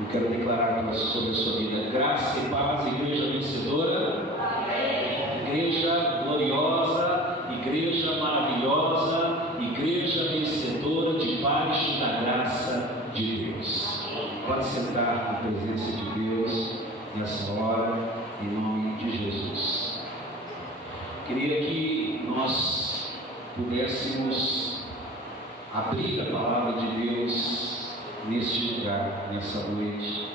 Eu quero declarar sobre a sua vida graça e paz, igreja vencedora, igreja gloriosa, igreja maravilhosa, igreja vencedora debaixo da graça de Deus. Pode sentar na presença de Deus nessa hora, em nome de Jesus. Queria que nós pudéssemos abrir a palavra de Deus neste lugar, nessa noite,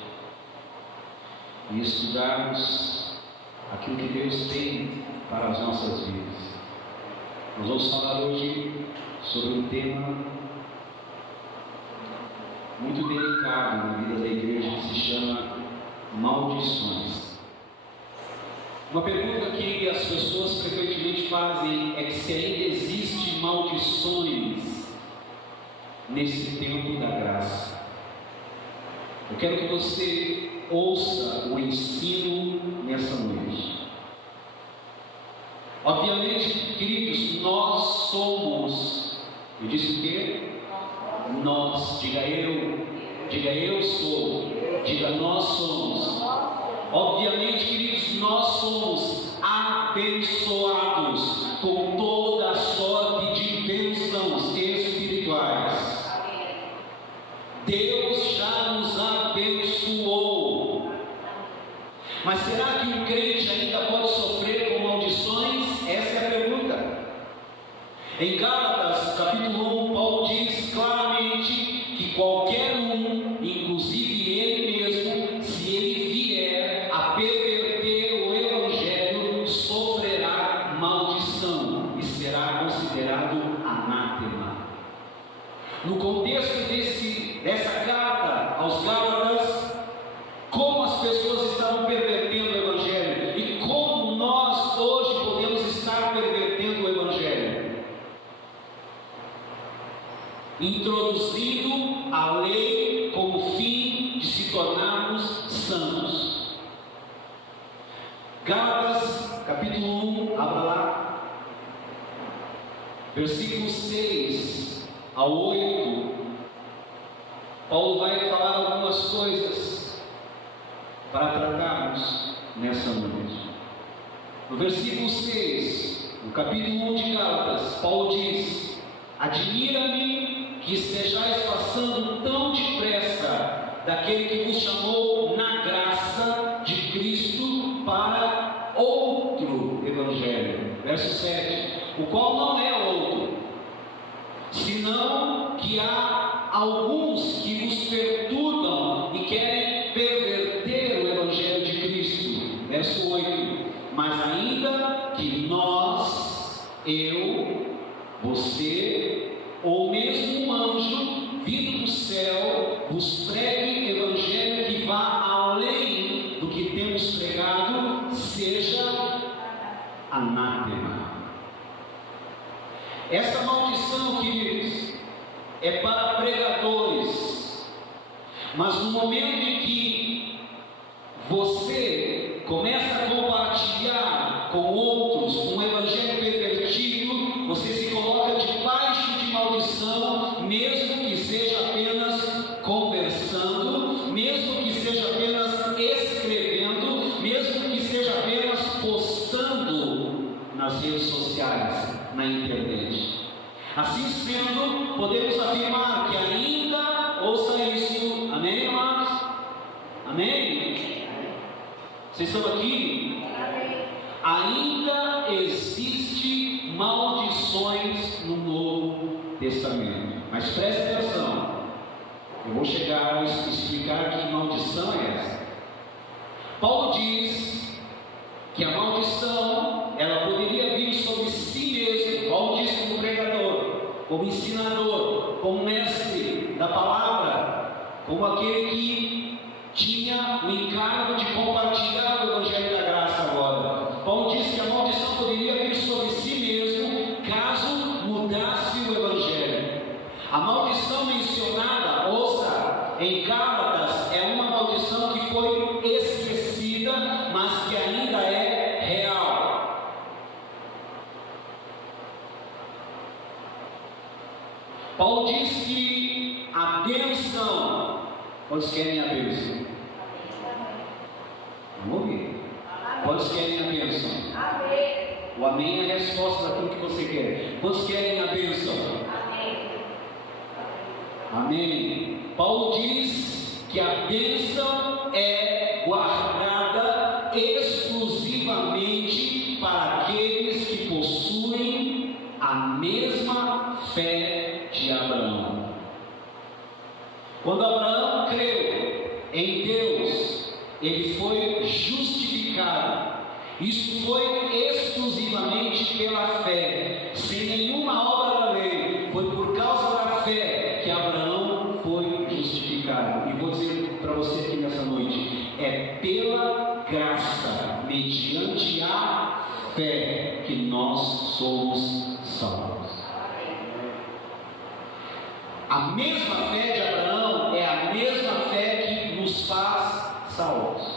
e estudarmos aquilo que Deus tem para as nossas vidas. Nós vamos falar hoje sobre um tema muito delicado na vida da igreja, que se chama maldições. Uma pergunta que as pessoas frequentemente fazem é que se ainda existe maldições nesse tempo da graça. Eu quero que você ouça o ensino nessa noite. Obviamente, queridos, nós somos, eu disse o quê? Nós, diga eu sou, diga nós somos. Obviamente, queridos, nós somos abençoados com toda a sorte de bênçãos espirituais. Deus já nos abençoou. Mas será que um crente ainda pode sofrer com maldições? Essa é a pergunta. Em Gálatas, capítulo 1, Paulo diz claramente que qualquer um, inclusive ele mesmo, se ele vier a perverter o Evangelho, sofrerá maldição e será considerado anátema. No contexto dessa carta aos Gálatas, como as pessoas estavam pervertendo o Evangelho e como nós hoje podemos estar pervertendo o Evangelho, introduzindo a lei como fim de se tornarmos santos. Gálatas capítulo 1, abra lá, versículos 6 ao 8. Paulo vai falar algumas coisas para tratarmos nessa noite. No versículo 6, no capítulo 1 de Gálatas, Paulo diz: admira-me que estejais passando tão depressa daquele que vos chamou na graça de Cristo para outro Evangelho. Verso 7, o qual não é outro, senão que há alguns que vos perturbam e querem perverter o Evangelho de Cristo. Verso 8, mas ainda que nós, eu, você, ou mesmo um anjo vindo do céu vos pregue Evangelho que vá além do que temos pregado, seja anátema. Essa maldição, queridos, é para pregadores, mas no momento em que você começa a compartilhar com outros um evangelho pervertido, você se coloca debaixo de maldição, mesmo que seja apenas conversando, mesmo que seja apenas escrevendo, mesmo que seja apenas postando nas redes sociais, na internet. Assim sendo, podemos afirmar que ainda, ouça isso, amém, amados? Amém? Vocês estão aqui? Ainda existe maldições no Novo Testamento. Mas preste atenção, eu vou chegar a explicar que maldição é essa. Paulo diz que a maldição, ela poderia vir sobre si mesmo. Paulo diz como pregador, como ensinador, como mestre da palavra, como aquele que tinha o encargo de compartilhar o Evangelho da graça agora. Paulo diz que a maldição poderia vir sobre si mesmo caso mudasse o Evangelho. A maldição mencionada, ouça, em Gálatas, é uma maldição que foi esquecida, mas que ainda é real. Paulo diz que a bênção Quantos querem a bênção? Vamos ouvir. Quantos querem a bênção? Amém. O amém é a resposta daquilo que você quer. Quantos querem a bênção? Amém. Amém. Paulo diz que a bênção é guardada exclusivamente para aqueles que possuem a mesma fé de Abraão. Quando Abraão creu em Deus, ele foi justificado. Isso foi exclusivamente pela fé, sem nenhuma obra da lei. Foi por causa da fé que Abraão foi justificado. E vou dizer para você aqui nessa noite: é pela graça, mediante a fé, que nós somos salvos. A mesma fé de Abraão é a mesma fé que nos faz salvos.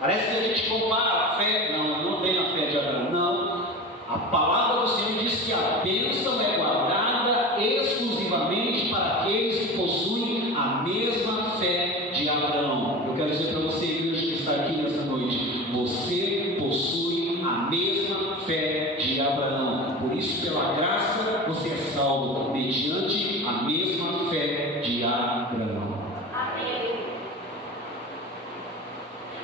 Parece que a gente compara a fé, não tem a fé de Abraão, não. A palavra do Senhor diz que a bênção é guardada exclusivamente para aqueles que possuem a mesma fé de Abraão. Eu quero dizer para você, igreja que está aqui nessa noite, você possui a mesma fé de Abraão. Por isso, pela graça, você é salvo mediante a mesma fé de Abraão.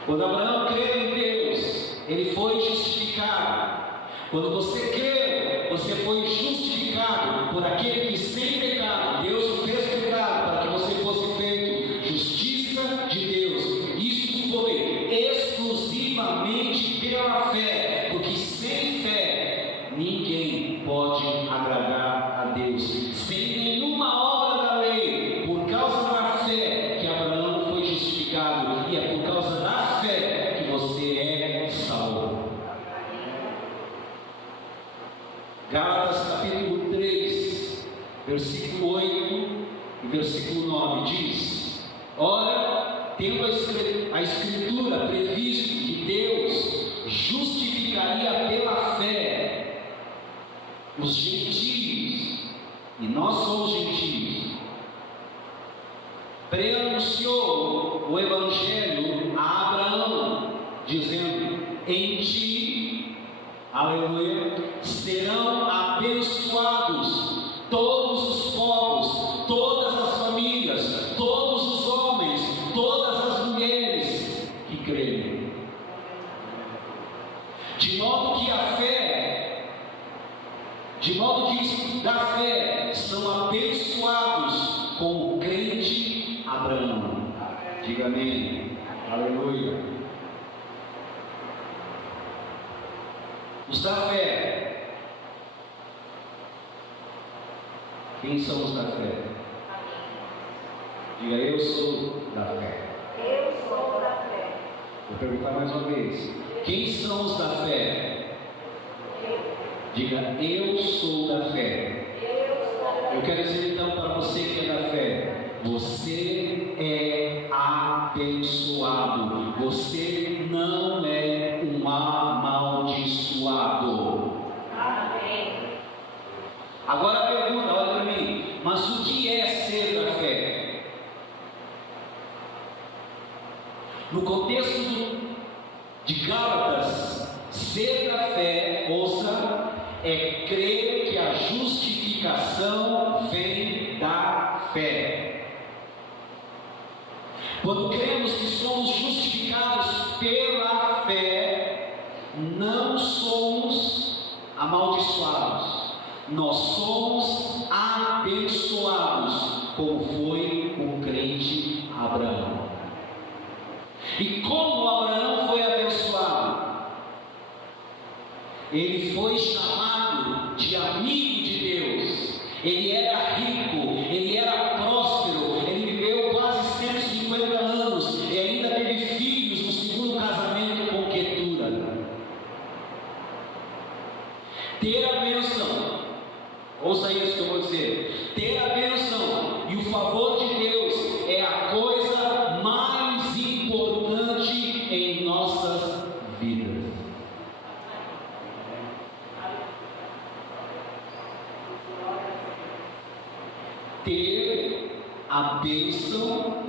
Quando Abraão creu em Deus, ele foi justificado. Quando você creu, você foi justificado por aquele que sem pecado, Deus o fez pecado, para que você fosse feito justiça de Deus. Isso foi exclusivamente pela fé, porque sem fé ninguém pode agradar a Deus. Sem nenhuma obra da lei, por causa da fé que Abraão foi justificado, e é por causa da fé que você é salvo. Gálatas capítulo 3, versículo 8 e versículo 9 diz: ora, tendo a Escritura previsto que Deus justificaria pela fé os gentios, e nós somos gentios, preanunciou o Evangelho a Abraão, dizendo: em ti, aleluia, serão abençoados todos os povos, todas as famílias, todos os homens, todas as mulheres que creem. De modo que da fé são abençoados com o crente Abraão. Diga amém. Aleluia. Os da fé. Quem são os da fé? Diga: eu sou da fé. Eu sou da fé. Vou perguntar mais uma vez: quem são os da fé? Diga: eu sou da fé. Eu quero dizer então para você que é da fé: você é abençoado. Você não é um amaldiçoado. Amém. Agora a pergunta, olha para mim: mas o que é ser da fé? No contexto de Gálatas, ser da fé, ouça, é crer que a justificação vem da fé. Quando cremos que somos justificados pela fé, não somos amaldiçoados, nós somos abençoados, como foi o crente Abraão. E como Abraão foi abençoado? Ele foi chamado de amigo de Deus. Ele era rico, ele era próspero, ele viveu quase 150 anos e ainda teve filhos no segundo casamento com Quetura. Ter a bênção, ouça isso que eu vou dizer: ter a bênção e o favor de Deus é a coisa mais importante em nossas vidas. Ter a a bênção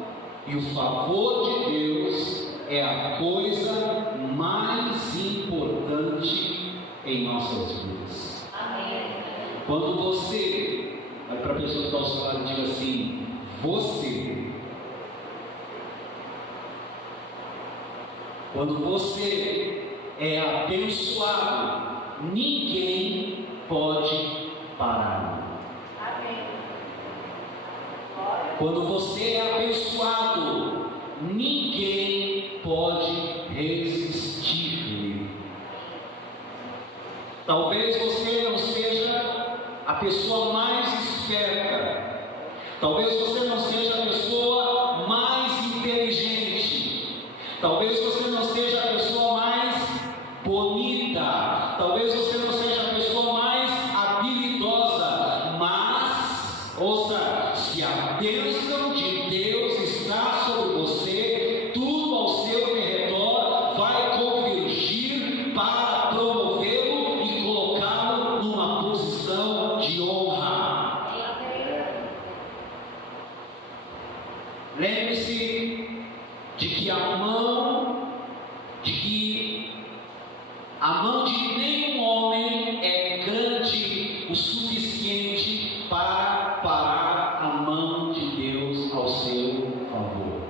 e o favor de Deus é a coisa mais importante em nossas vidas. Amém. Quando você, vai para a pessoa que está ao seu lado e diga assim: você. Quando você é abençoado, ninguém pode parar. Amém. Quando você é abençoado, ninguém pode resistir. Talvez você não seja a pessoa mais esperta, talvez você não seja a pessoa mais inteligente, talvez você não seja a pessoa mais bonita, talvez você não seja a pessoa mais habilidosa, mas, ouça, se a bênção de Deus está sobre você, tudo ao seu redor vai convergir para promovê-lo e colocá-lo numa posição de honra. Lembre-se de que a mão de nenhum homem é grande o suficiente para parar a mão de Deus ao seu favor.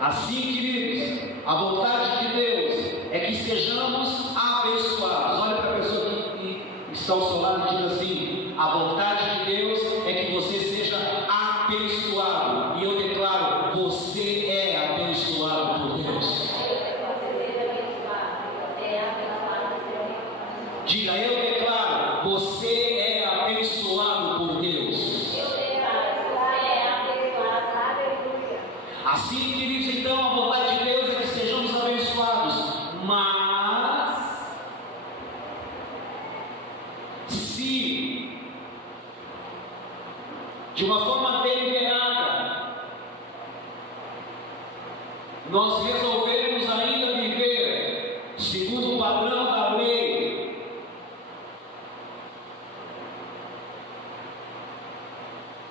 Assim, queridos, a vontade de Deus é que sejamos abençoados. Olha para a pessoa que está ao seu lado e diga assim: a vontade de Deus é que você seja abençoado. E eu declaro: você é abençoado por Deus. Diga: eu declaro: você é abençoado por Deus. Assim, queridos, então a vontade de Deus é que sejamos abençoados. Mas se de uma forma deliberada nós resolvermos ainda viver segundo o padrão da lei,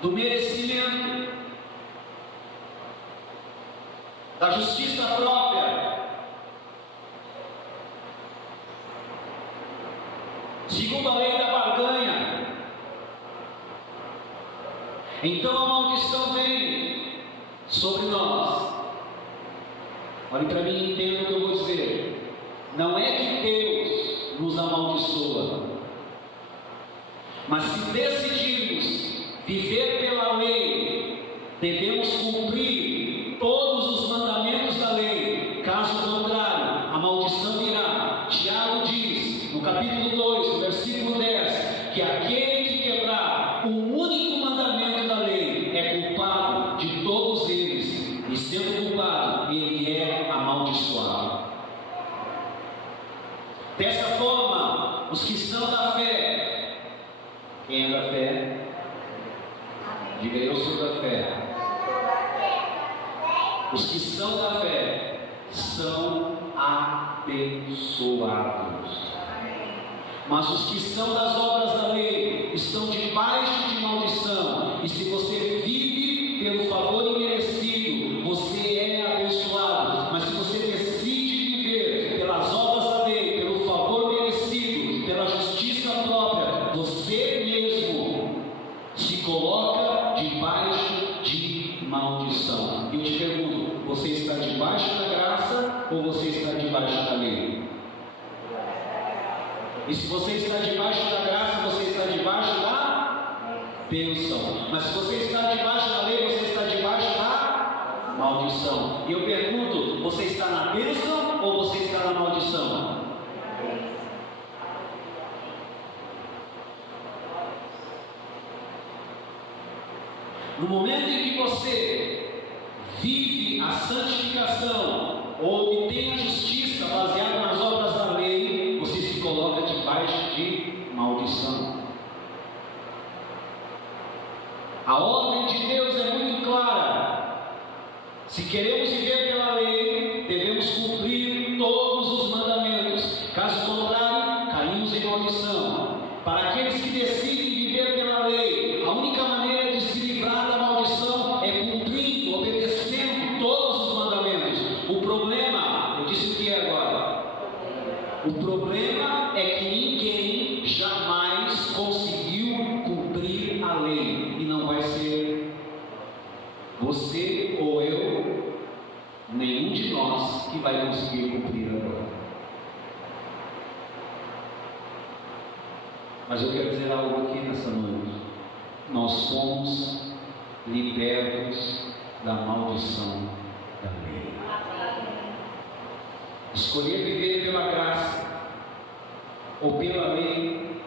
do merecimento, da justiça própria, segundo a lei da barganha, então a maldição vem sobre nós. Olhe para mim e entenda o que eu vou dizer. Não é que Deus nos amaldiçoa, mas se decidirmos viver pela lei, devemos cumprir todos os mandamentos da lei. Caso contrário, a maldição virá. Tiago diz, no capítulo 2, no versículo 10, que aquele que quebrar um único mandamento da lei é culpado de todos eles, e sendo culpado, ele é amaldiçoado. Dessa forma, os que são da fé, quem é da fé? Diga: eu sou da fé. Os que são da fé são abençoados. Mas os que são das obras da lei estão debaixo de maldição. E se você vive pelo favor imerecido, você é abençoado. Mas se você decide viver pelas obras da lei, pelo favor merecido, pela justiça própria, você mesmo se coloca debaixo de maldição. E eu te pergunto: você está debaixo da graça ou você está debaixo da lei? E se você está debaixo da graça, você está debaixo da bênção. Mas se você está debaixo da lei, você está debaixo da maldição. E eu pergunto: você está na bênção ou você está na maldição? No momento em que você vive a santificação ou obtém a justiça baseada nas obras da lei, você se coloca debaixo de maldição. A ordem de Deus é muito clara. Se queremos viver pela lei, devemos cumprir todos os mandamentos. Caso contrário, caímos em maldição. Para aqueles que decidem viver pela lei, a única maneira de se livrar e não vai ser você ou eu, nenhum de nós, que vai conseguir cumprir agora. Mas eu quero dizer algo aqui nessa noite. Nós somos libertos da maldição da lei. Escolher viver pela graça ou pela lei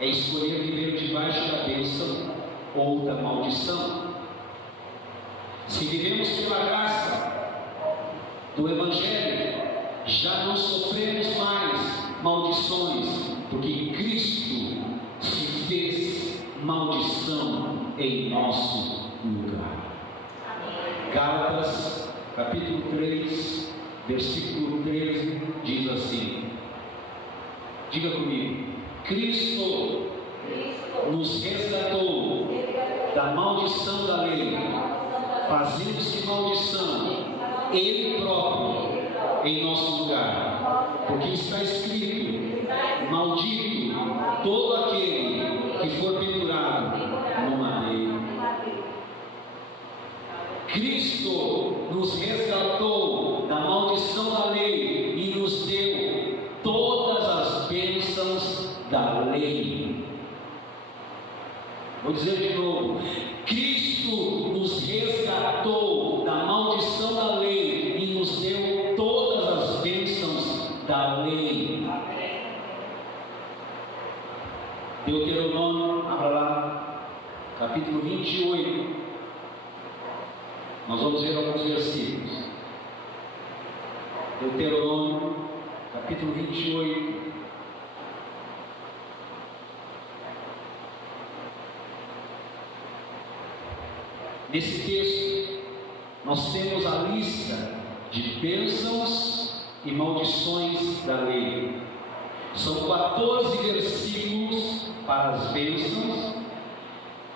é escolher viver debaixo da bênção ou da maldição. Se vivemos pela graça do Evangelho, já não sofremos mais maldições, porque Cristo se fez maldição em nosso lugar. Gálatas, capítulo 3, versículo 13, diz assim: diga comigo, Cristo nos resgatou da maldição da lei, fazendo-se maldição Ele próprio em nosso lugar, porque está escrito: maldito todo aquele que for pendurado no madeiro. Cristo nos resgatou da maldição da lei e nos deu todas as bênçãos da lei. Vou dizer de novo: Cristo nos resgatou da maldição da lei e nos deu todas as bênçãos da lei. Deuteronômio, abra lá, capítulo 28. Nós vamos ver alguns versículos. Deuteronômio, capítulo 28. Nesse texto, nós temos a lista de bênçãos e maldições da lei. São 14 versículos para as bênçãos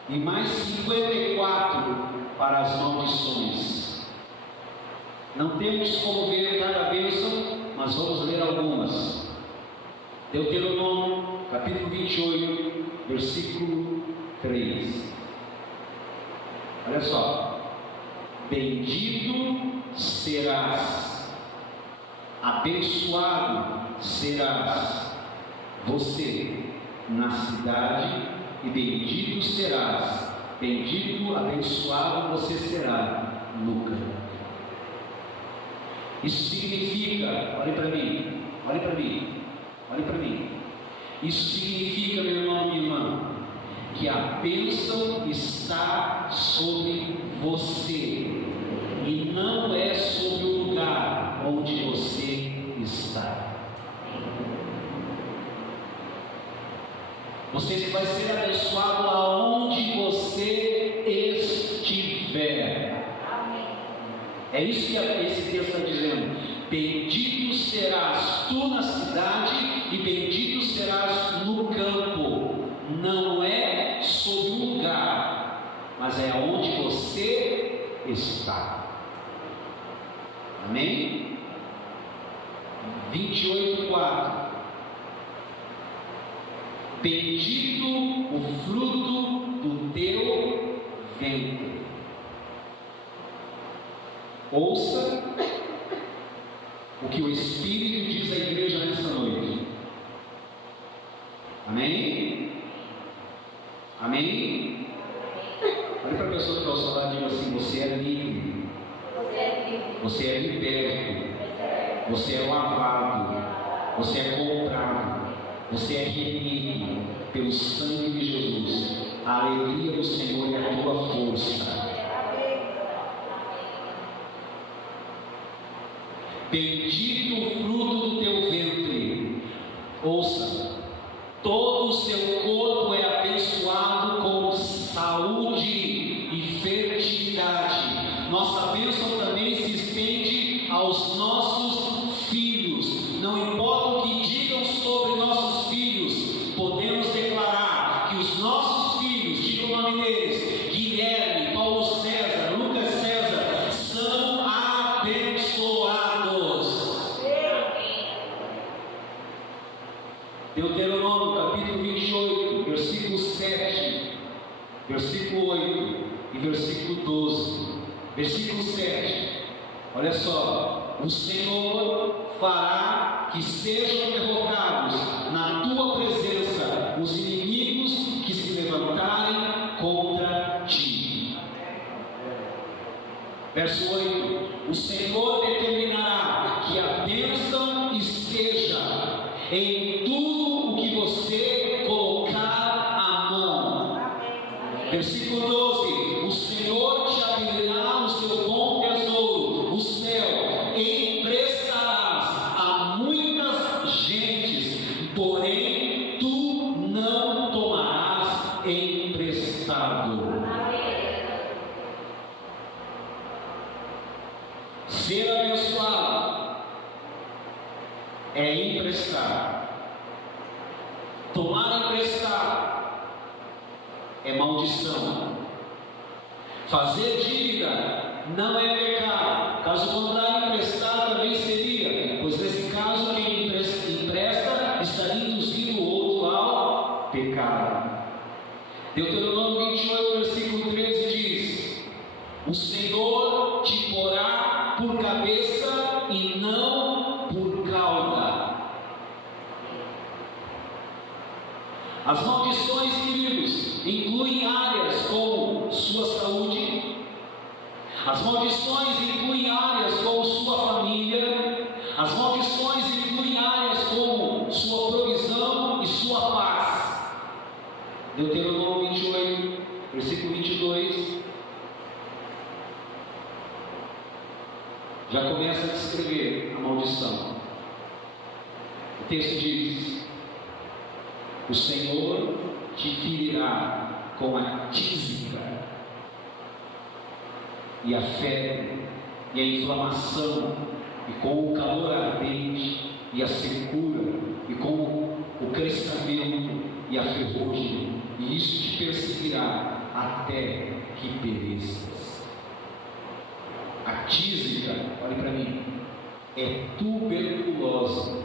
e mais 54 para as maldições. Não temos como ver cada bênção, mas vamos ler algumas. Deuteronômio, capítulo 28, versículo 3. Olha só: bendito serás, abençoado serás você na cidade, e bendito serás, bendito, abençoado você será no campo. Isso significa, olhe para mim, olhe para mim, olhe para mim. Isso significa, meu irmão e minha irmã, que a bênção está sobre você e não é sobre o lugar onde você está. Você vai ser abençoado aonde você estiver. É isso que esse texto está dizendo. Bendito serás tu na cidade e bendito serás no campo. Não é sobre o lugar, mas é onde você está. Amém? 28:4. Bendito o fruto do teu ventre. Ouça o que o Espírito diz à igreja nessa noite. Amém? Amém? Olha para a pessoa que está ao seu lado e diga assim: você é livre. Você é liberto. Você é lavado. Você é comprado. Você é remido pelo sangue de Jesus. A alegria do Senhor é a tua força. Bendito o fruto do teu ventre. Ouça: todo o seu corpo é abençoado com saúde e fertilidade. Nossa bênção também se estende aos nossos filhos. Não importa o que digam sobre nossos filhos, podemos declarar que os nossos filhos, diga o nome deles, Guilherme, Paulo César, Lucas César, são abençoados. Deuteronômio, capítulo 28, versículo 7. versículo 8 e versículo 12. Versículo 7. Olha só: o Senhor fará que sejam derrotados na tua presença os inimigos que se levantarem contra ti. Verso 8: o Senhor determinará que a bênção esteja em tudo o que você colocar a mão. Versículo 12: o Senhor te abrirá o seu bom tesouro, o céu, e emprestarás a muitas gentes, porém tu não tomarás emprestado. Ser abençoado é emprestar. Tomar emprestado é maldição. Fazer dívida não é pecado. Caso contrário, emprestar também seria, pois nesse caso quem empresta estaria induzindo o outro ao pecado. Deuteronômio 28, versículo 13 diz: o Senhor te porá por cabeça e não por cauda. As maldições, queridos, incluem áreas como sua saúde. As maldições incluem áreas como sua família. As maldições incluem áreas como sua provisão e sua paz. Deuteronômio 28, versículo 22. Já começa a descrever a maldição. O texto diz: o Senhor te ferirá com a tísica, e a febre, e a inflamação, e com o calor ardente, e a secura, e com o crescimento, e a ferrugem, e isso te perseguirá até que pereças. A tísica, olhe para mim, é tuberculose.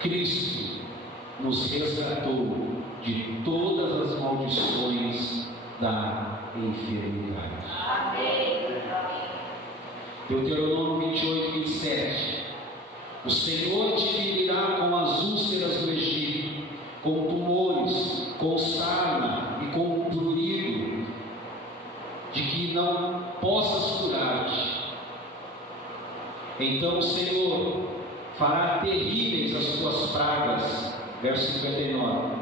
Cristo nos resgatou de todas as maldições da enfermidade. Amém. Deuteronômio 28, 27. O Senhor te ferirá com as úlceras do Egito, com tumores, com sarna e com prurido, de que não possas curar-te. Então o Senhor fará terríveis as tuas pragas. Verso 59.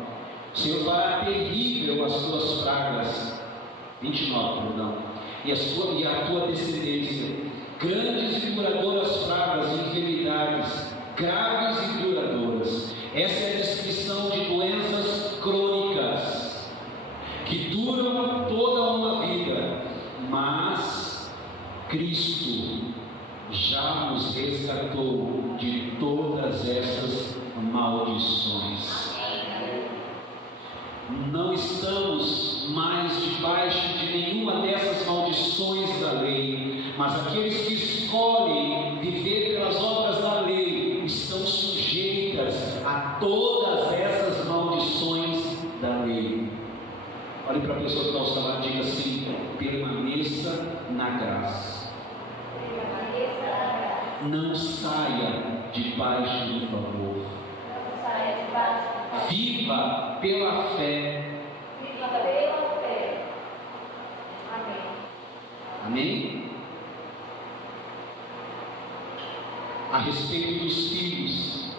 O Senhor fará terrível as tuas pragas. 29, perdão. E a tua descendência, grandes e duradouras pragas e enfermidades, graves e duradouras. Essa é a descrição de doenças crônicas, que duram toda uma vida, mas Cristo já nos resgatou de todas essas maldições. Não estamos mais debaixo de nenhuma dessas maldições da lei, mas aqueles que escolhem viver pelas obras da lei estão sujeitas a todas essas maldições da lei. Olhe para a pessoa que está ao seu lado e diga assim: permaneça na graça. Não saia debaixo do favor. Viva pela fé. Viva pela fé. Amém. Amém? A respeito dos filhos,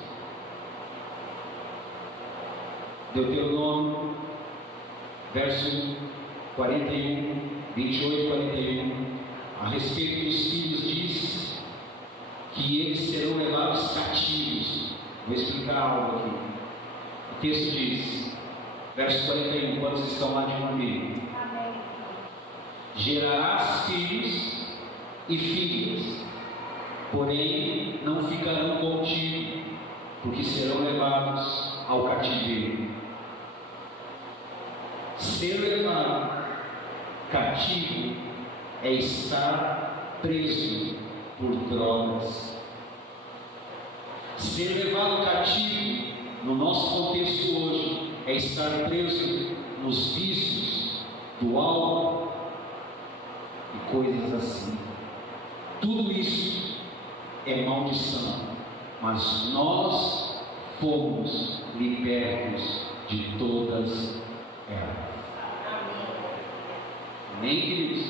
Deuteronômio, verso 41, 28 e 41, a respeito dos filhos diz que eles serão levados cativos. Vou explicar algo aqui. O texto diz, verso 41, quantos estão lá de comigo? Amém. Gerarás filhos e filhas, porém não ficarão contigo, porque serão levados ao cativeiro. Ser levado cativo é estar preso por drogas. Ser levado cativo, no nosso contexto hoje, é estar preso nos vícios do álcool e coisas assim. Tudo isso é maldição, mas nós fomos libertos de todas elas. Amém, queridos?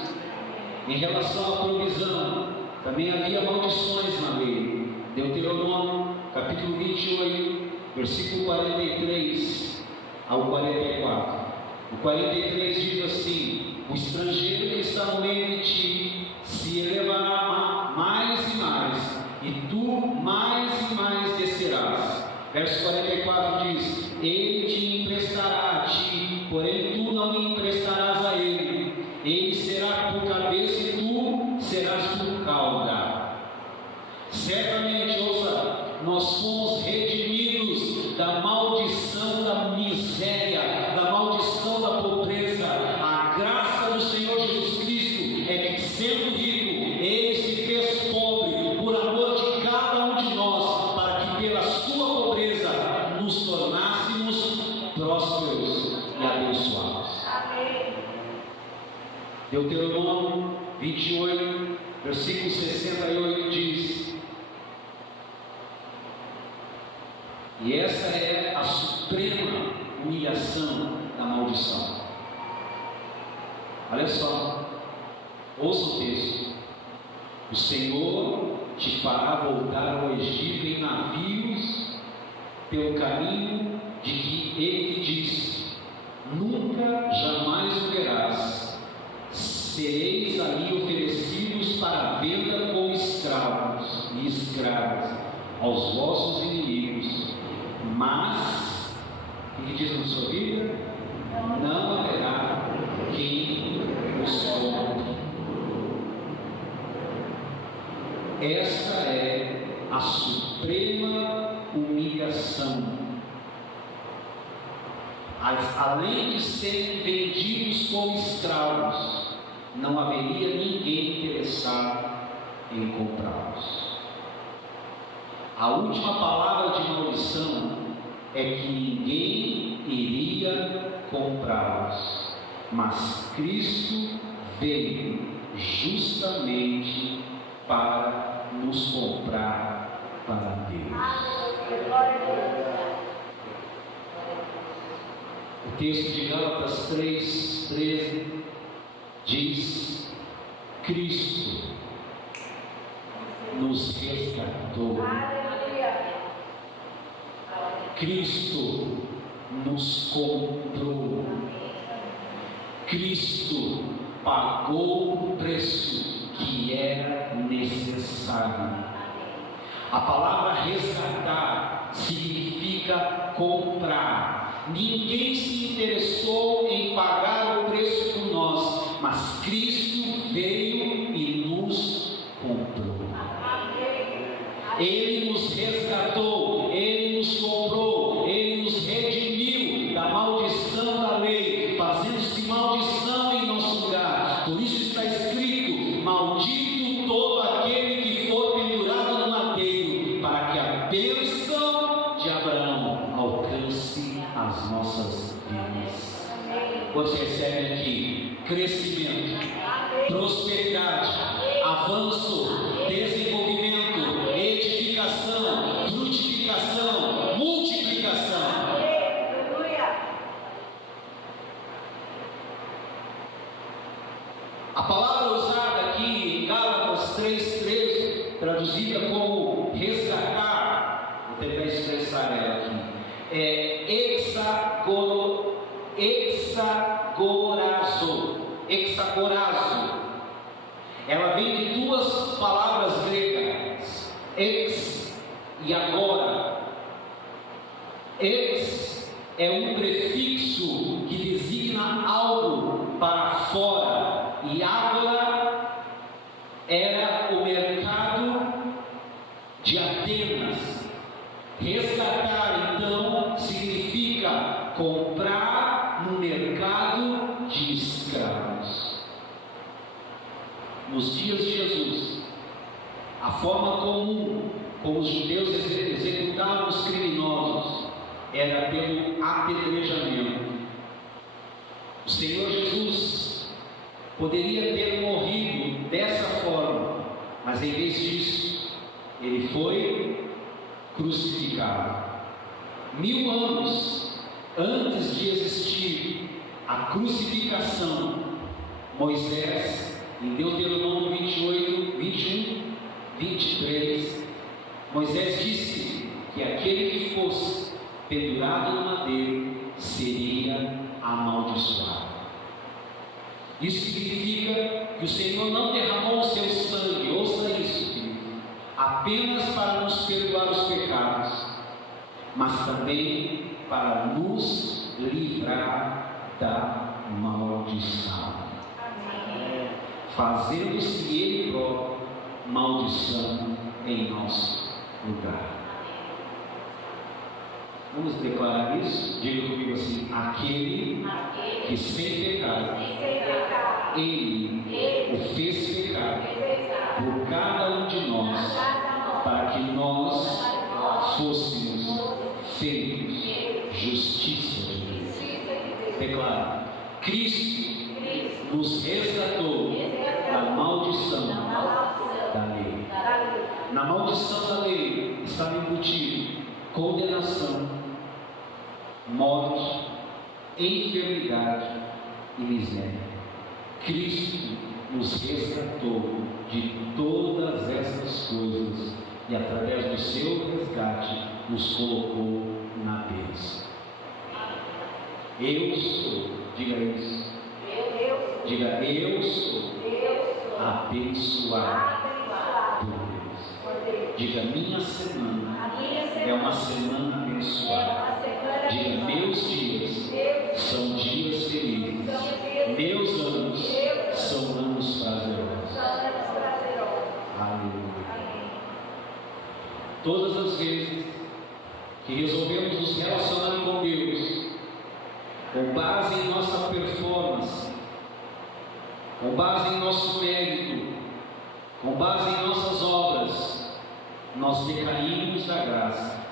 Em relação à provisão, também havia maldições na lei. Deuteronômio, capítulo 28, versículo 43 ao 44. O 43 diz assim: o estrangeiro que está no meio de ti se elevará mais e mais, e tu mais e mais descerás. Verso 44 diz: ele te emprestará a ti, porém tu não me emprestarás a ele. Ele será por cabeça e tu serás por cauda. Certamente, ouça, nós fomos redimidos da maldição da miséria, da maldição da pobreza. A graça do Senhor Jesus Cristo é que, sendo rico, Ele se fez pobre por amor de cada um de nós, para que pela sua pobreza nos tornássemos prósperos e abençoados. Amém. Deuteronômio 28, versículo 68 diz: e essa é a suprema humilhação da maldição. Olha só, ouça o texto: o Senhor te fará voltar ao Egito em navios pelo caminho de que Ele te disse: nunca jamais o verás. Sereis ali oferecidos para venda como escravos e escravas aos vossos inimigos. Mas, o que diz na sua Bíblia? Não haverá quem os compre. Esta é a suprema humilhação. Além de serem vendidos como escravos, não haveria ninguém interessado em comprá-los. A última palavra de maldição é que ninguém iria comprá-los, mas Cristo veio justamente para nos comprar para Deus. O texto de Gálatas 3:13 diz: Cristo nos resgatou. Cristo nos comprou. Cristo pagou o preço que era necessário. A palavra resgatar significa comprar. Ninguém se interessou em pagar o preço por nós, mas Cristo veio e nos comprou. Ele nos resgatou, Ele nos comprou, Ele nos redimiu da maldição da lei, fazendo-se maldição em nosso lugar. Por isso está escrito: maldito todo aquele que for pendurado no madeiro, para que a bênção de Abraão alcance as nossas vidas. Você recebe aqui crescimento, prosperidade, avanço, desenvolvimento, edificação, frutificação, multiplicação. A palavra usada aqui em Gálatas 3:13, traduzida como resgatar, vou tentar expressar ela aqui, é hexagorazo. Ela vem de duas palavras gregas, ex e agora. Ex é um prefixo que designa algo para fora, e agora era o mercado de Atenas. Resgatar, então, significa comprar no mercado de escravos. Nos dias de Jesus, a forma comum como os judeus executavam os criminosos era pelo apedrejamento. O Senhor Jesus poderia ter morrido dessa forma, mas em vez disso, ele foi crucificado. 1000 anos antes de existir a crucificação, Moisés, em Deuteronômio 28, 21, 23, Moisés disse que aquele que fosse pendurado no madeiro seria amaldiçoado. Isso significa que o Senhor não derramou o seu sangue, ouça isso, querido, apenas para nos perdoar os pecados, mas também para nos livrar da maldição, fazendo-se Ele próprio maldição em nosso lugar. Vamos declarar isso? Diga comigo assim: aquele que sem pecado, Ele o fez pecar por cada um de nós, para que nós fôssemos feitos justiça de Deus. Declara: Cristo nos resgatou da maldição da lei. Na maldição da lei estava embutido condenação, morte, enfermidade e miséria. Cristo nos resgatou de todas essas coisas e através do seu resgate nos colocou na bênção. Eu sou, diga isso. Diga: eu sou abençoado por Deus. Diga: minha semana é uma semana abençoada. Diga: meus dias são dias felizes. Meus anos são anos prazerosos. Aleluia. Todas as vezes que resolvemos nos relacionar com Deus, com base em nossa performance, com base em nosso mérito, com base em nossas obras, nós decaímos da graça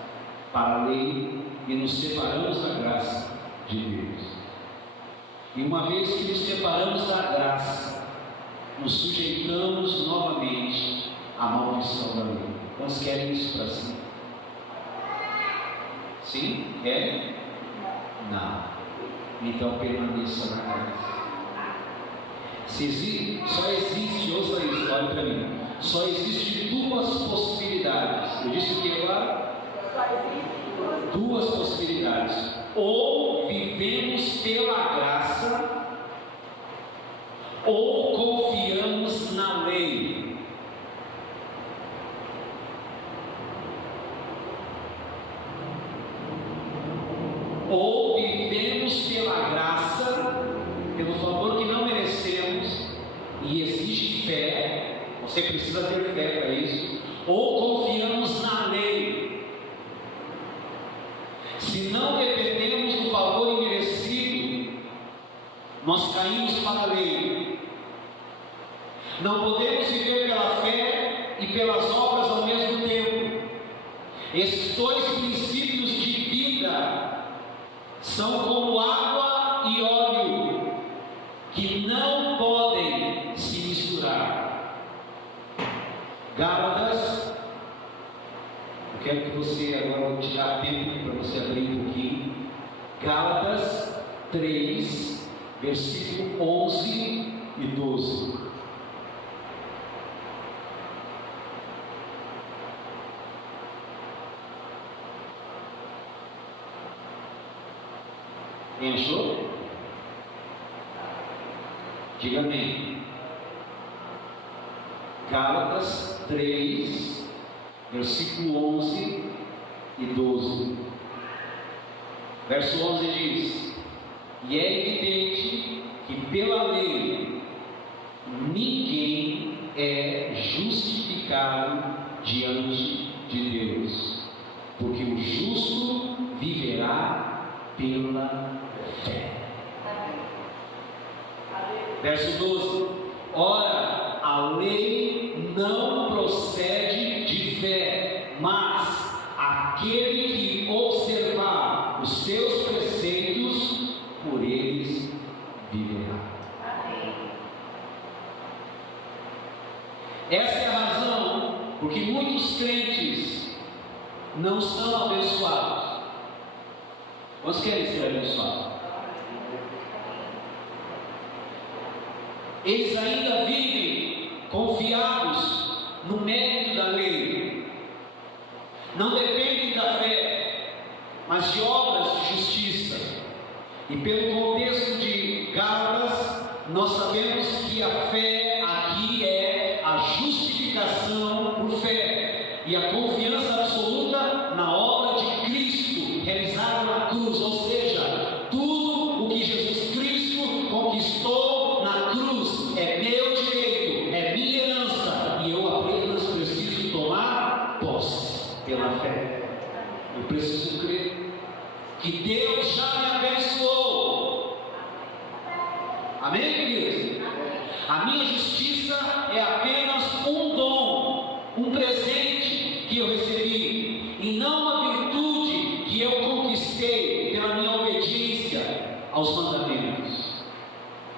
para a lei e nos separamos da graça de Deus. E uma vez que nos separamos da graça, nos sujeitamos novamente à maldição da lei. Quantos querem isso para si? Sim? Querem? Não. Então permaneça na graça. Só existe, ouça isso, olha para mim. Só existe duas possibilidades. Eu disse o que agora? Só existe duas possibilidades. Ou vivemos pela graça, ou confiamos na lei. Ou vivemos pela graça, pelo favor que não merecemos, e exige fé, você precisa ter fé para isso, ou confiamos na lei. Se não dependemos do favor imerecido, nós caímos para a lei. Não podemos viver pela fé e pelas obras ao mesmo tempo. Esses dois princípios de vida são como água e óleo, que não podem se misturar. Gálatas, eu quero que você agora, vou tirar tempo para você abrir um pouquinho. Gálatas 3, versículo 11 e 12. Quem achou? Diga amém. Gálatas 3, versículo 11 e 12. Verso 11 diz: e é evidente que pela lei ninguém é justificado diante de Deus, porque o justo viverá pela fé. Verso 12: ora, a lei não procede de fé, mas aquele que observar Essa é a razão porque muitos crentes não são abençoados. Quantos querem ser abençoados? Eles ainda vivem confiados no mérito da lei, não dependem da fé, mas de obras de justiça. E pelo contexto de Gálatas, nós sabemos que a fé aqui é a justificação por fé e a confiança absoluta na obra de Cristo realizada na cruz, ou seja, tudo o que Jesus Cristo conquistou na cruz é meu direito, é minha herança, e eu apenas preciso tomar posse pela fé. Eu preciso crer que Deus já me abençoou. Amém, queridos? A minha justiça é apenas um dom, um presente que eu recebi, e não uma virtude que eu conquistei pela minha obediência aos mandamentos.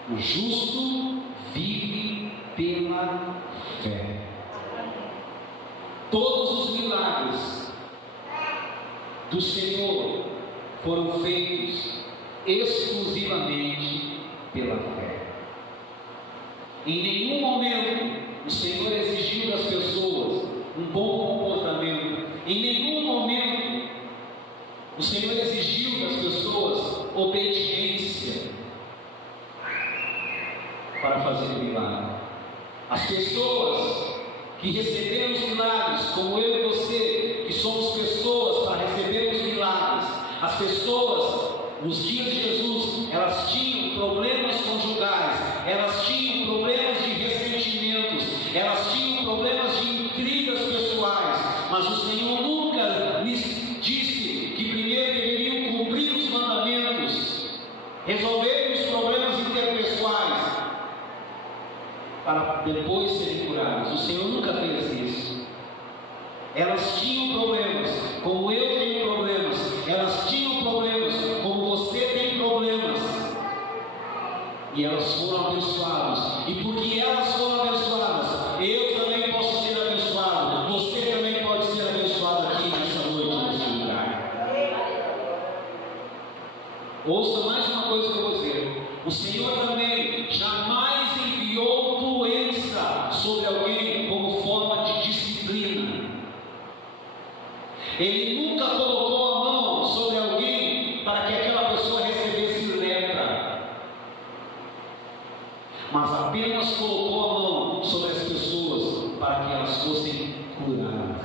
O justo vive pela fé. Todos os milagres do Senhor foram feitos exclusivamente pela fé. Em nenhum momento o Senhor exigiu das pessoas um bom comportamento. Em nenhum momento o Senhor exigiu das pessoas obediência para fazer o milagre. As pessoas que receberam os milagres, como eu e você, que somos pessoas para receber os milagres, as pessoas nos dias de Jesus, elas tinham problemas conjugais, elas tinham problemas de ressentimentos, elas tinham problemas de intrigas pessoais, mas o Senhor nunca lhes disse que primeiro deveriam cumprir os mandamentos, resolver os problemas interpessoais, para depois serem curados. O Senhor nunca fez isso. Elas tinham problemas, como eu tenho problemas, elas tinham problemas, como você tem problemas, e elas foram abençoadas, e porque elas foram abençoadas, eu também posso ser abençoado, você também pode ser abençoado aqui nessa noite, nesse lugar. Ouça mais uma coisa que eu vou dizer: o Senhor também jamais enviou doença sobre alguém como forma de disciplina. Ele nunca colocou a mão sobre alguém para que aquela pessoa recebesse lepra, mas apenas colocou a mão sobre as pessoas para que elas fossem curadas.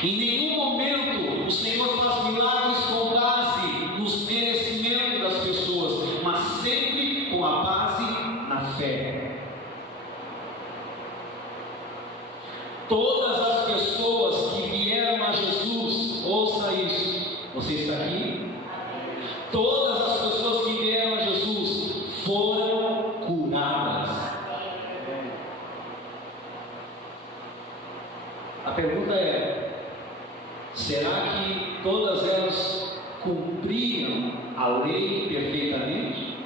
Em nenhum momento o Senhor faz milagres com base nos merecimentos das pessoas, mas sempre com a base na fé. Todas as pessoas que vieram a Jesus, ouça isso, você está aqui? Todas as pessoas que vieram a Jesus foram curadas. A pergunta é: será que todas elas cumpriam a lei perfeitamente?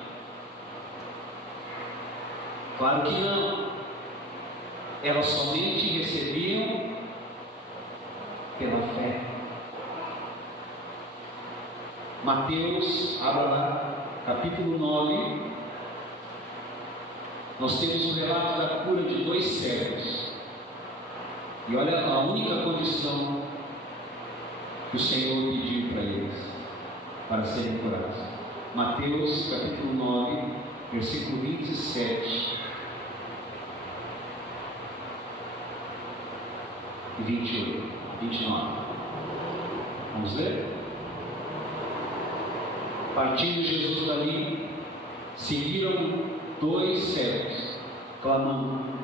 Claro que não. Elas somente recebiam pela fé. Mateus, abra lá, capítulo 9. Nós temos o relato da cura de 2 cegos. E olha a única condição que o Senhor pediu para eles, para serem curados. Mateus capítulo 9, versículo 27 e 28, 29. Vamos ler? Partindo Jesus dali, seguiram 2 cegos, clamando: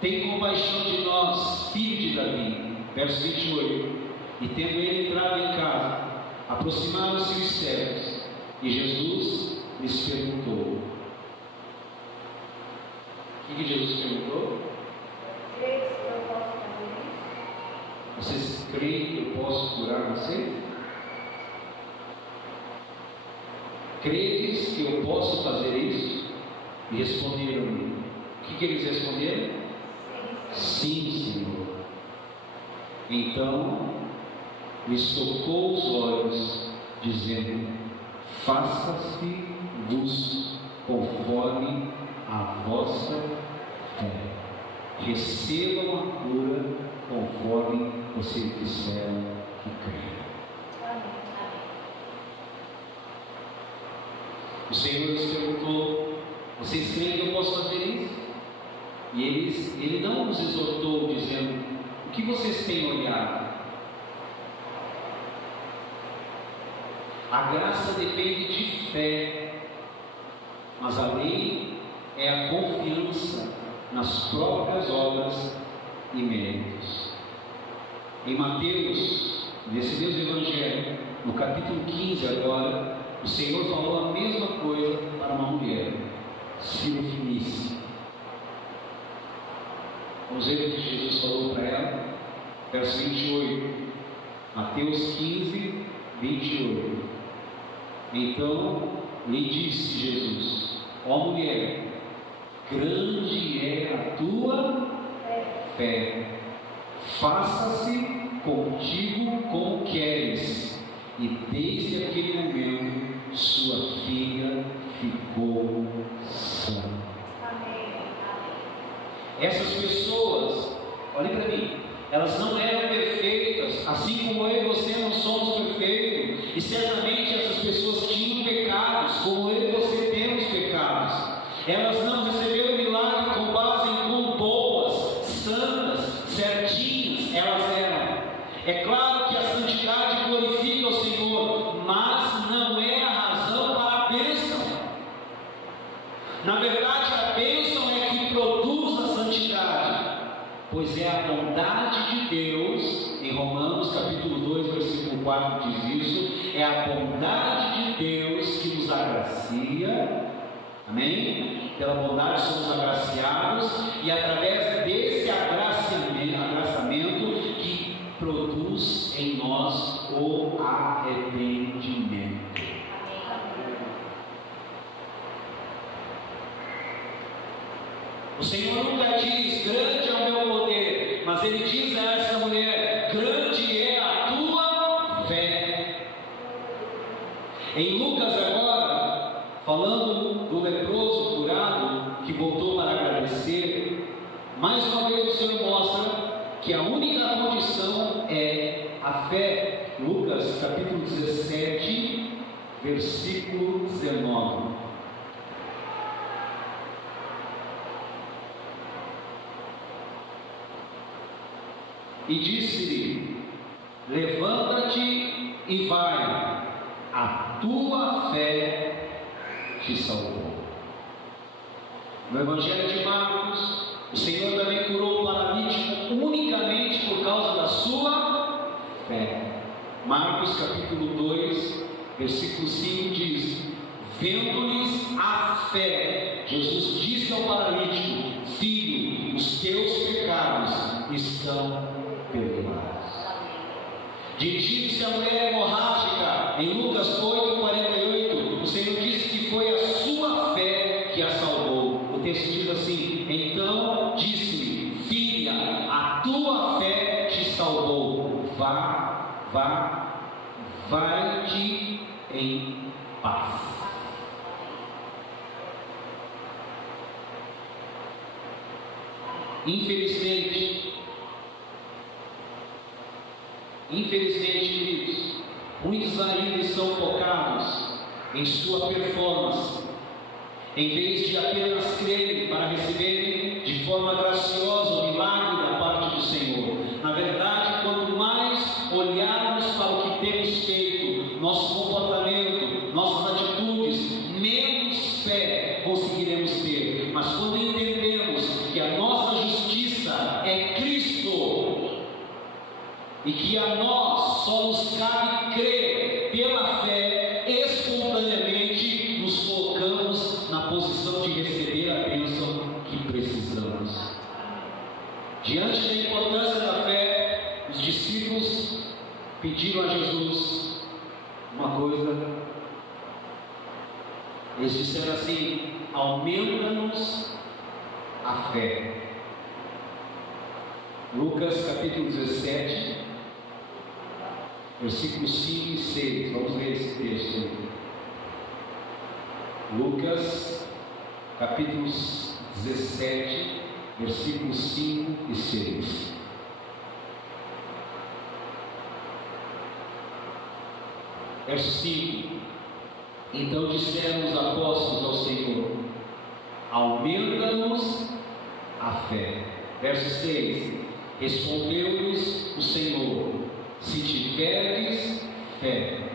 tem compaixão de nós, filho de Davi. Verso 28. E tendo ele entrado em casa, aproximaram-se os cegos, e Jesus lhes perguntou. O que Jesus perguntou? Vocês creem que eu posso curar você? Credes que eu posso fazer isso? E responderam-lhe. O que eles responderam? Sim, Senhor. Então lhes tocou os olhos, dizendo: faça-se-vos conforme a vossa fé. Recebam a cura conforme vocês disseram que creem. O Senhor lhes perguntou: vocês creem que eu posso fazer isso? E ele não nos exortou dizendo: o que vocês têm olhado? A graça depende de fé, mas a lei é a confiança nas próprias obras e méritos. Em Mateus, nesse mesmo Evangelho, no capítulo 15 agora, o Senhor falou a mesma coisa para uma mulher: Sirofenice. Vamos ver o que Jesus falou para ela, verso 28, Mateus 15, 28. Então lhe disse Jesus: ó mulher, grande é a tua fé, faça-se contigo como queres. E desde aquele momento sua filha ficou sã. Essas pessoas, olhem para mim, elas não eram perfeitas, assim como eu e você não somos perfeitos, e certamente essas pessoas tinham pecados, como eu e você temos pecados. Elas não receberam milagre com base em quão boas, santas, certinhas elas eram. É claro que a santidade glorifica o Senhor, mas não é a razão para a bênção. Na verdade, a bênção é que produz a santidade, pois é a bondade de Deus. Em Romanos capítulo 2, versículo 4 diz isso: é a bondade de Deus que nos agracia, amém? Pela bondade somos agraciados, e através desse agraciamento que produz em nós o arrependimento. O Senhor nunca diz: grande é o meu poder, mas Ele diz a essa mulher: grande é a tua fé. Em Lucas agora, falando do leproso curado que voltou para agradecer, mais uma vez o Senhor mostra que a única condição é a fé. Lucas capítulo 17, versículo 19. E disse-lhe: levanta-te e vai, a tua fé te salvou. No Evangelho de Marcos, o Senhor também curou o paralítico unicamente por causa da sua fé. Marcos capítulo 2, versículo 5 diz: vendo-lhes a fé, Jesus disse ao paralítico: filho, os teus pecados estão perdoados. Dirigindo-se à mulher hemorrágica, em Lucas 8:48, o Senhor disse que foi a sua fé que a salvou. O texto diz assim: então disse-lhe: filha, a tua fé te salvou, vai-te em paz. Infelizmente, queridos, muitos ainda estão focados em sua performance, em vez de apenas crerem para receberem de forma graciosa o milagre da parte do Senhor. Na verdade, quanto mais olharmos para o que temos feito, nosso comportamento, nossas atitudes, menos fé conseguiremos ter. Mas quando entendemos que a nossa justiça é Cristo, e que a nós só nos cabe crer pela fé, espontaneamente nos colocamos na posição de receber a bênção que precisamos. Diante da importância da fé, os discípulos pediram a Jesus uma coisa. Eles disseram assim: aumenta-nos a fé. Lucas capítulo 17, versículos 5 e 6. Vamos ler esse texto aí. Lucas capítulo 17, versículos 5 e 6. Verso 5: Então disseram os apóstolos ao Senhor: aumenta-nos a fé. Verso 6: Respondeu-lhes o Senhor: se tiverdes fé,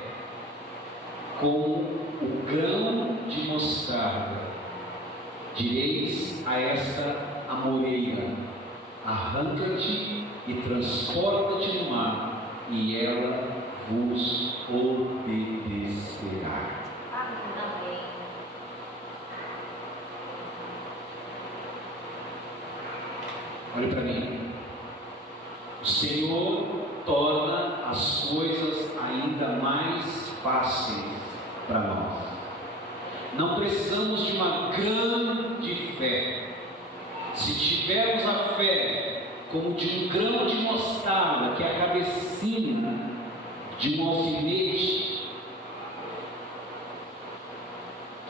como o grão de mostarda, direis a esta amoreira: arranca-te e transporta-te no mar, e ela vos obedecerá. Amém. Olha para mim. O Senhor torna as coisas ainda mais fáceis para nós. Não precisamos de uma grande fé. Se tivermos a fé como de um grão de mostarda, que é a cabecinha de um alfinete,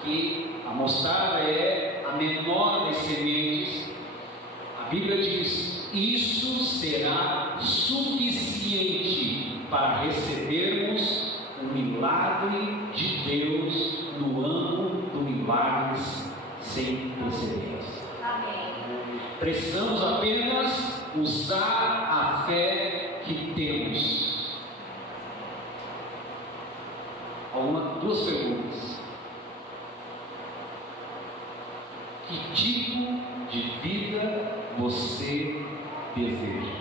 que a mostarda é a menor das sementes, a Bíblia diz: isso será suficiente para recebermos o milagre de Deus no ano do milagres sem precedentes. Amém. Precisamos apenas usar a fé que temos. Duas perguntas. Que tipo de vida você deseja?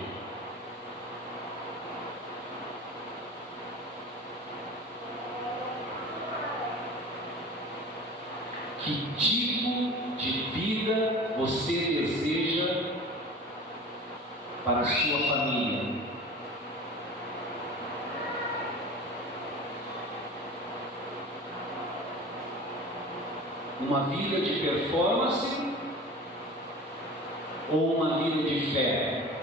Que tipo de vida você deseja para a sua família? Uma vida de performance ou uma vida de fé?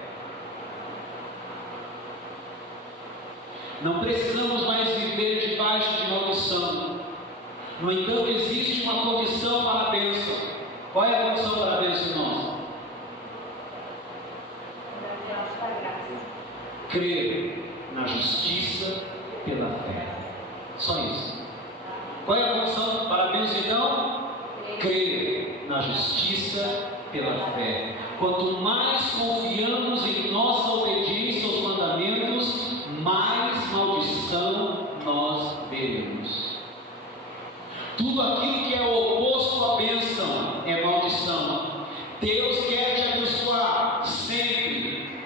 Não precisamos mais viver debaixo de maldição. No entanto, existe uma condição para a bênção. Qual é a condição para a bênção, irmãos? Crer na justiça pela fé. Só isso. Qual é a condição para a bênção, então? Crer na justiça pela fé. Quanto mais confiamos em nossa obediência aos mandamentos, mais maldição nós veremos. Tudo aquilo que é oposto à bênção é maldição. Deus quer te abençoar sempre.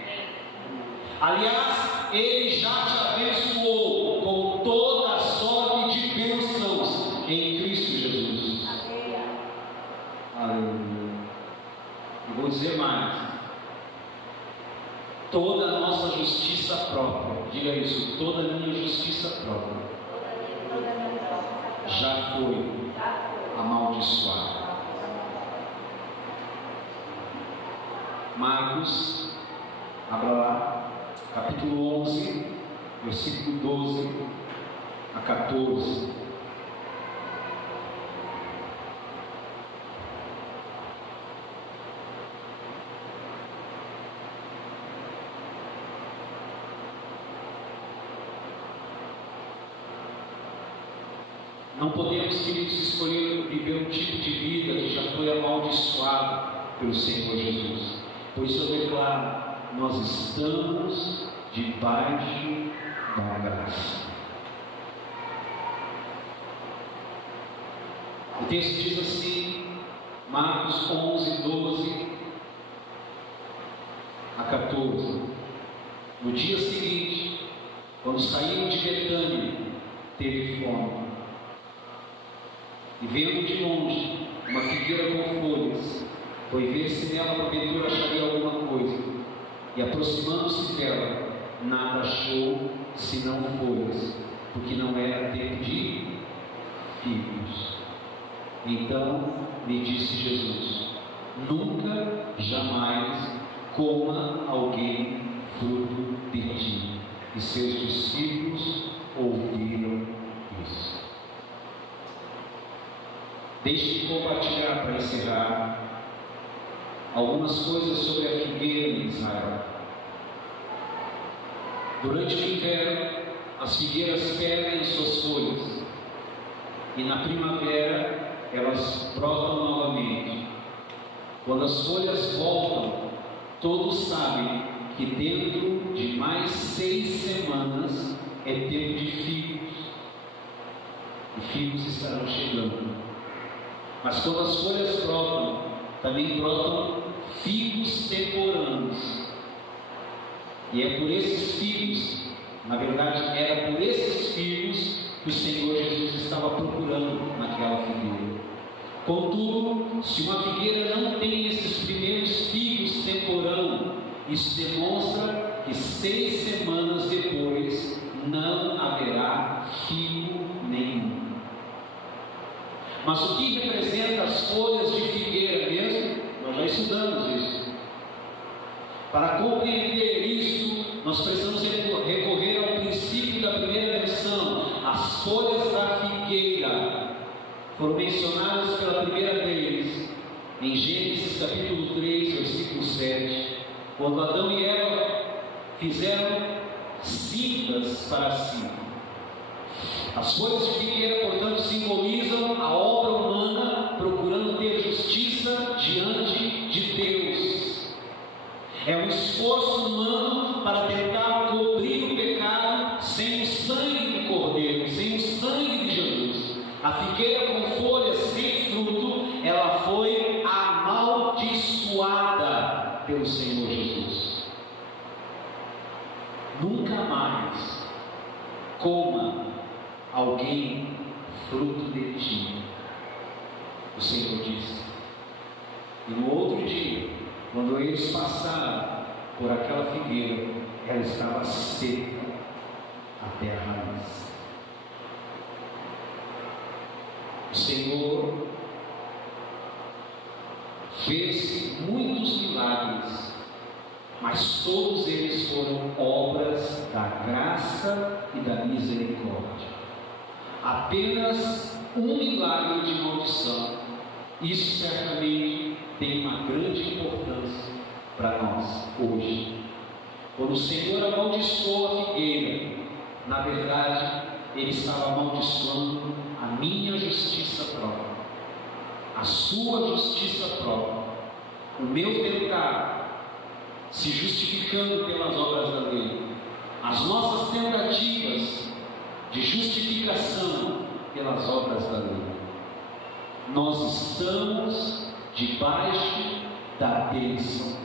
Aliás, Ele já te abençoou com toda a sorte de bênçãos em Cristo Jesus. Aleluia. E vou dizer mais: toda a nossa justiça própria, diga isso, toda a minha justiça própria já foi amaldiçoada. Marcos, abra lá, capítulo 11, versículo 12 a 14. Não podemos, queridos, escolher viver um tipo de vida que já foi amaldiçoado pelo Senhor Jesus. Por isso eu declaro: nós estamos debaixo da graça. O texto diz assim, Marcos 11, 12 a 14. No dia seguinte, quando saíram de Betânia, teve fome. E vendo de longe uma figueira com folhas, foi ver se nela porventura acharia alguma coisa. E aproximando-se dela, nada achou senão folhas, porque não era tempo de figos. Então lhe disse Jesus: nunca, jamais coma alguém fruto de ti. E seus discípulos ouviram isso. Deixe-me compartilhar, para encerrar, algumas coisas sobre a figueira em Israel. Durante o inverno, as figueiras perdem suas folhas, e na primavera elas brotam novamente. Quando as folhas voltam, todos sabem que dentro de mais 6 semanas é tempo de figos, e figos estarão chegando. Mas quando as folhas brotam, também brotam figos temporâneos. E é por esses figos, na verdade, era por esses figos que o Senhor Jesus estava procurando naquela figueira. Contudo, se uma figueira não tem esses primeiros figos temporâneos, isso demonstra que 6 semanas depois não haverá figo nenhum. Mas o que representa as folhas de figueira mesmo? Nós já estudamos isso. Para compreender isso, nós precisamos recorrer ao princípio da primeira lição. As folhas da figueira foram mencionadas pela primeira vez em Gênesis capítulo 3, versículo 7, quando Adão e Eva fizeram cintas para si. As folhas de figueira, portanto, simbolizam a obra humana procurando ter justiça diante de Deus. É um esforço humano para tentar cobrir o pecado sem o sangue do Cordeiro, sem o sangue de Jesus. A figueira com folhas sem fruto, ela foi amaldiçoada pelo Senhor Jesus. Nunca mais coma alguém fruto de ti, o Senhor disse. E no outro dia, quando eles passaram por aquela figueira, ela estava seca até a raiz. O Senhor fez muitos milagres, mas todos eles foram obras da graça e da misericórdia. Apenas um milagre de maldição, isso certamente tem uma grande importância para nós hoje. Quando o Senhor amaldiçoou a figueira, na verdade, Ele estava amaldiçoando a minha justiça própria, a sua justiça própria, o meu tentar, se justificando pelas obras da lei, as nossas tentativas de justificação pelas obras da lei. Nós estamos debaixo da bênção,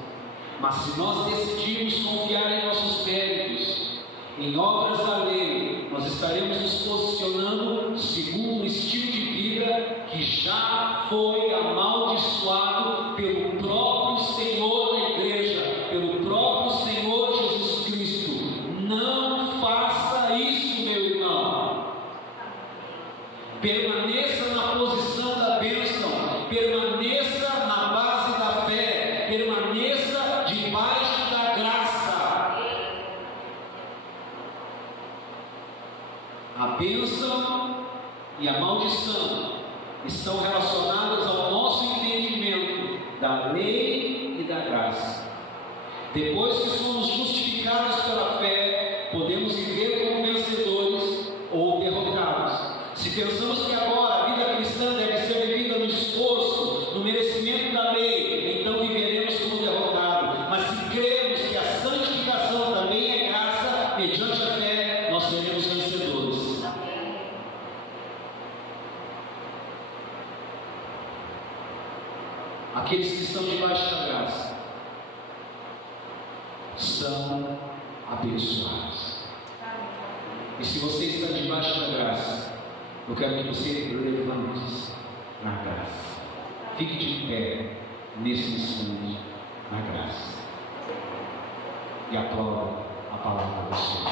mas se nós decidirmos confiar em nossos méritos, em obras da lei, nós estaremos nos posicionando segundo um estilo de vida que já foi amaldiçoado pelo próprio Senhor da igreja, pelo próprio Senhor Jesus Cristo. Não faça isso, meu irmão. Permaneça na posição da bênção, permaneça na base da fé, permaneça debaixo da graça. A bênção e a maldição estão relacionadas ao nosso entendimento da lei e da graça. Depois que somos justificados pela fé, podemos viver como vencedores ou derrotados. Se pensamos que agora a vida cristã deve ser vivida no esforço, no merecimento da lei, então viveremos como derrotados. Mas se cremos que a santificação também é graça, mediante a fé, nós seremos vencedores. Aqueles que estão debaixo da graça são abençoados. E se você está debaixo da graça, eu quero que você levante-se na graça. Fique de pé nesse instante na graça e aplauda a palavra do Senhor.